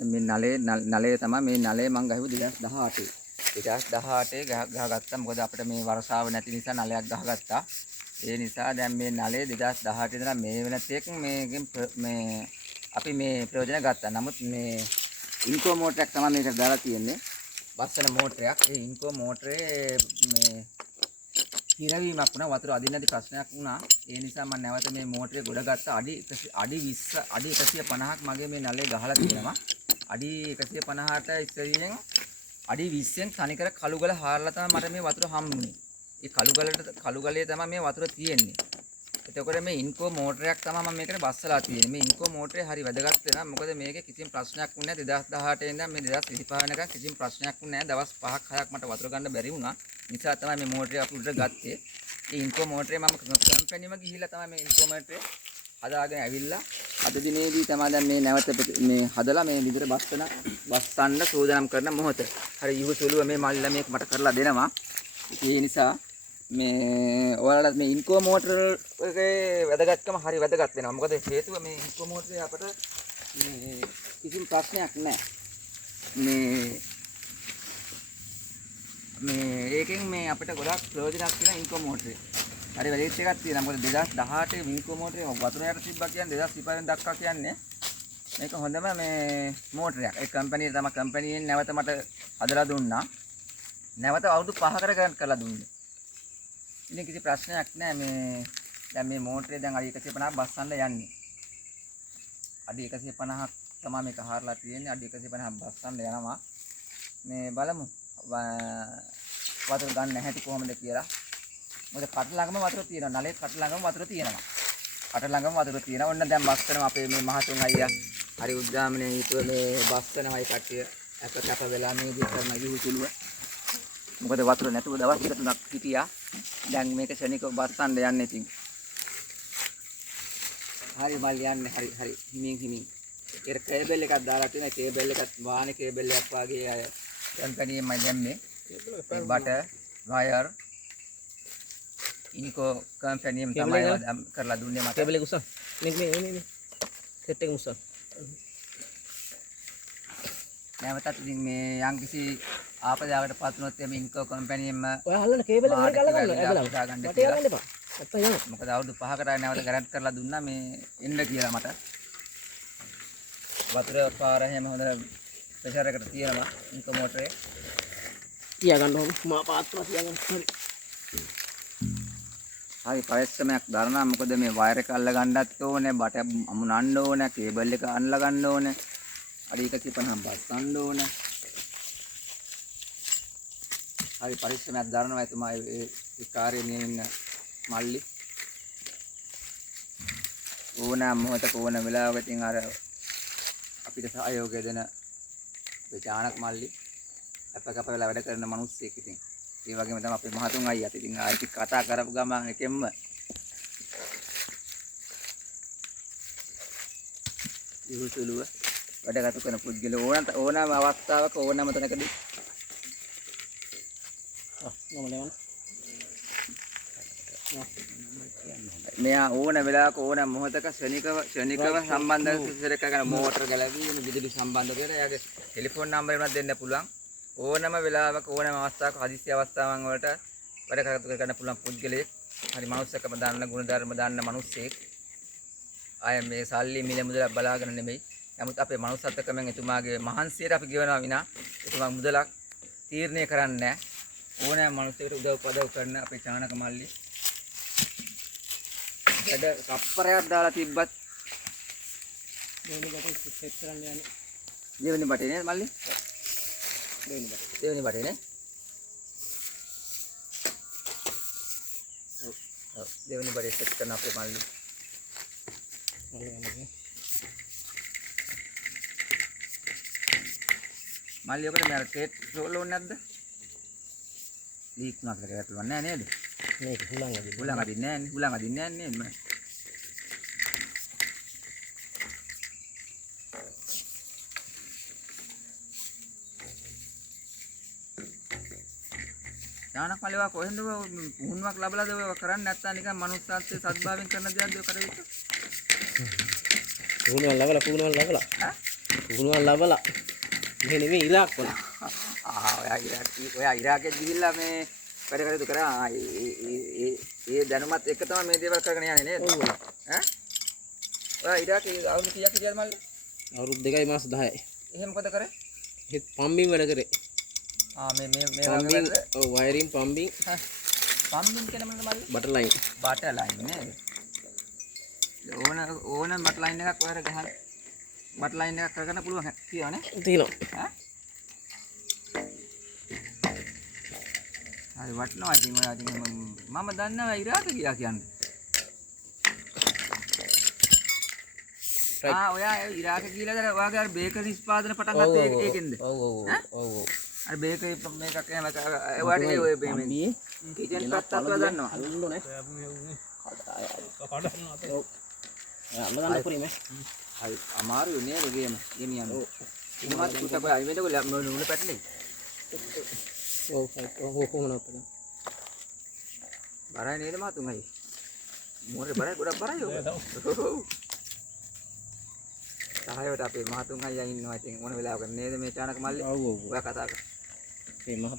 මේ නලේ තමයි මේ නලේ මං ගහුවේ 2018. 2018 ගහගත්තා. මොකද අපිට මේ වර්ෂාව නැති නිසා නලයක් ගහගත්තා. ඒ නිසා දැන් මේ නලේ 2018 ඉඳලා මේ වෙනතෙක් මේකෙන් මේ අපි මේ ප්‍රයෝජන ගත්තා. නමුත් මේ ඉන්කෝ මෝටරයක් තමයි මේකට දාලා තියෙන්නේ. බස්සන මෝටරයක්. ඒ ඉන්කෝ මෝටරේ මේ හිරවීමක් වුණා. වතුර අදින්න නැති ප්‍රශ්නයක් වුණා. ඒ නිසා මම නැවත මේ මෝටරේ ගොඩ ගත්තා. අඩි 20 අඩි 150ක් මගේ මේ නලේ ගහලා තියෙනවා. අඩි 150ට ඉස්සරියෙන් අඩි 20න් තනිකර කළුගල හාරලා තමයි මට මේ වතුර හම්බුනේ. ඒ කළුගලේ තමයි මේ වතුර තියෙන්නේ. එතකොට මේ ඉන්කෝ මෝටරයක් තමයි මම මේකට බස්සලා තියෙන්නේ. මේ ඉන්කෝ මෝටරේ හරි වැදගත් වෙනවා. මොකද මේකේ කිසිම ප්‍රශ්නයක් වුණේ නැහැ. 2018 ඉඳන් මේ 2025 වෙනකන් කිසිම ප්‍රශ්නයක් වුණේ නැහැ. දවස් 5ක් 6ක් මට වතුර ගන්න බැරි වුණා. නිසා තමයි මේ මෝටරේ අපි උඩට ගත්තේ. මේ ඉන්කෝ මෝටරේ මම කම්පැනිම ගිහිල්ලා තමයි මේ ඉන්කෝ මෝටරේ හදාගෙන ඇවිල්ලා අද දිනේදී තමයි දැන් මේ නැවත මේ හදලා මේ විදිහට බස්සන්න සූදානම් කරන මොහොත. හරි ඉවසුලුව මේ මල්ලා මේක මට කරලා දෙනවා. ඒ නිසා මේ ඔයාලට මේ ඉන්කෝ මෝටර එකේ වැදගත්කම හරි වැදගත් වෙනවා. මොකද හේතුව මේ ඉන්කෝ මෝටරේ අපට මේ කිසිම ප්‍රශ්නයක් නැහැ. මේ ඒකෙන් මේ අපිට ගොඩක් ප්‍රයෝජනක් තියෙන ඉන්කෝ මෝටරේ. හරි වැදගත් එකක් තියෙනවා. මොකද 2018 ඉන්කෝ මෝටරේ වතුර යට තිබ්බා කියන්නේ 2025 වෙනි දක්වා කියන්නේ මේක හොඳම මේ මෝටරයක්. ඒ කම්පැනි තමයි කම්පැනියෙන් නැවත මට හදලා දුන්නා. නැවත අවුරුදු 5කට ගණන් කරලා දුන්නේ. ඉතින් කිසි ප්‍රශ්නයක් නැහැ. මේ දැන් මේ මෝටරේ දැන් අඩි 150ක් බස්සන්න යන්නේ. අඩි 150ක් තමයි මේක හාරලා තියෙන්නේ. අඩි 150ක් බස්සන්න යනවා. මේ බලමු වතුර ගන්න නැහැටි කොහොමද කියලා. මොකද කට ළඟම වතුර තියෙනවා. නලේ කට ළඟම වතුර තියෙනවා. කට ළඟම වතුර තියෙනවා. ඔන්න දැන් බස්සනවා අපේ මේ මහතුන් අයියා. හරි උද්දාමනේ හිතුව මේ බස්සනවයි කට්ටිය අප වෙලා මේ දේ කරන යුතුලුව. මොකද වතුර නැතුව දවස් දෙක තුනක් හිටියා. දැන් මේක ශනිකව බස්සන්න යන්නේ ඉතින්. හරි මල් යන්නේ හරි හිමින්. ඒක කේබල් එකක් දාලා තියෙනවා. කේබල් එකත් වාහනේ කේබල් එකක් වගේ අය කම්පැනියෙන් මම දැම්මේ. බටර් වයර් ඉන්කෝ කම්පැනියෙන් තමයි කරලා දුන්නේ මට. කේබල් එක උස්සන්න. මේ සෙට් එක උස්සන්න. නැවතත් ඉතින් මේ යම්කිසි ආපදායකට පත් වුණොත් එමේ ඉන්කෝ කම්පැනියෙන්ම ඔය හල්ලන කේබල් එක ගලගන්න ඇදලා. මට යන්න එපා. නැත්තම් යන්න. මොකද අවුරුදු 5කට නැවත ගැරන්ට් කරලා දුන්නා මේ එන්න කියලා මට. වතුර පාර හැම හොඳ ප්‍රෙෂර් එකට තියෙනවා ඉන්කෝ මෝටරේ. තියාගන්න ඕන. මා පාත්‍රය තියාගන්න. හරි පරිස්සමක් දරනවා. මොකද මේ වයර් එක අල්ල ගන්නත් ඕනේ, බට අමුණන්න ඕනේ, කේබල් එක අල්ල ගන්න ඕනේ. අඩි 150ක් බස්සන්න ඕනේ. හරි පරිස්සමක් දරනවා එතුමා ඒ කාර්යයේ ඉන්න මල්ලි. ඕනෑම මොහොතක ඕන වෙලාවක ඉතින් අර අපිට සහයෝගය දෙන විචානක් මල්ලි අපක වෙලා වැඩ කරන මිනිස්සෙක් ඉතින්. ඒ වගේම තමයි අපේ මහතුන් අයියාත් ඉතින් ආයෙත් කතා කරපු ගමන් එකෙන්ම ඉවසුලුව වැඩ කටයුතු කරන පුද්ගල ඕනෑම අවස්ථාවක ඕනෑම තැනකදී මෙයා ඕන වෙලාවක ඕන මොහොතක ශනිකව සම්බන්ධ සිසරක කරන මෝටර ගැලවීම විදුලි සම්බන්ධ කරලා එයාගේ ටෙලිෆෝන් නම්බර් එකක් දෙන්න පුළුවන්. ඕනම වෙලාවක ඕනම අවස්ථාවක හදිසි අවස්ථාවන් වලට වැඩ කටයුතු කරන්න පුළුවන් පුද්ගලයෙක්. හරි මනුස්සකම දාන්න ගුණධර්ම දාන්න මිනිස්සෙක්. ආය මේ සල්ලි මිල මුදලක් බලාගෙන නෙමෙයි. නමුත් අපේ මනුස්සත්වකමෙන් එතුමාගේ මහන්සියට අපි ගෙවනවා විනා එතුමා මුදලක් තීරණය කරන්නේ නැහැ. ඕනෑම මිනිසෙකුට උදව් කරන අපේ චානක මල්ලි. වැඩ කප්පරයක් දාලා තිබ්බත් දෙවෙනි බටේ නේ මල්ලි? දෙවෙනි බටේ නේ? ඔව් දෙවෙනි බටේ සෙට් කරන අපේ මල්ලි. මල්ලි ඔකට මම කේට් රෝල් ඕනේ නැද්ද? ලීක් වුණා කියලා ගැටලුවක් නැහැ නේද? මේක හුලං අදින්නේ නැහැ නේද මම? ඥානක් මල්ලිවා කොහෙන්ද පුහුණුවක් ලැබලාද ඔය කරන්නේ නැත්නම් නිකන් මනුස්සත්වයේ සත්භාවයෙන් කරන දෙයක්ද ඔය කටයුත්ත? පුහුණුවක් ලැබලා පුහුණුවන් ලබලා මෙහෙ නෙමෙයි ඉරාක් වල. ඔයා ඉරාකෙත් ගිහිල්ලා මේ වැඩ කටයුතු කරා. ඒ දැනුමත් එක්ක තමයි මේ දේවල් කරගෙන යන්නේ නේද? ඔව්. ඈ? ඔයා ඉරාකේ අවුරුදු කීයක් හිටියද මල්ලි? අවුරුදු 2යි මාස 10යි. එහෙම මොකද කරේ? ඒත් පම්බින් වැඩ කරේ. මේ පම්බින් ඔව් වයරින් පම්බින් පම්බින් කියන මොනවද මල්ලි? Butter line. බටර් ලයින් නේද? ඕන බටර් ලයින් එකක් ඔයාලා ගහන බටර් ලයින් එකක් කරගන්න පුළුවන් කියවනේ. තියෙනවා. ඈ? හරි වටනවා ඉතින් ඔයා ඉතින් මම දන්නවා ඉරාක ගියා කියන්නේ. ඔයා ඉරාක ගිහලා ඔයාගේ අර බේකරි නිෂ්පාදන පටන් ගත්තේ ඒකෙන්ද? ඔව්. අර බේකරි මේකක් එහෙම ඔයාට ඔය මේ කිචන් පැත්තත් ඔයා දන්නවා. අල්ලුනේ. ඔව්. අල්ලගන්න පුරි මේ. හරි අමාරුයි නේද ගේම ගෙනියන්න. ඉන්නවත් පුතක ඔය අයිමෙන්ද නුන පැටලේ. ඔව් කොහොමද අපේ. බරයි නේද මාතුන් අය. මොරේ බරයි ගොඩක් බරයි ඔය. සහායවට අපේ මහතුන් අයියා ඉන්නවා ඉතින් මොන වෙලාවක නේද මේ චානක මල්ලි. ඔව්. ඔයා කතා කර. මේ මහත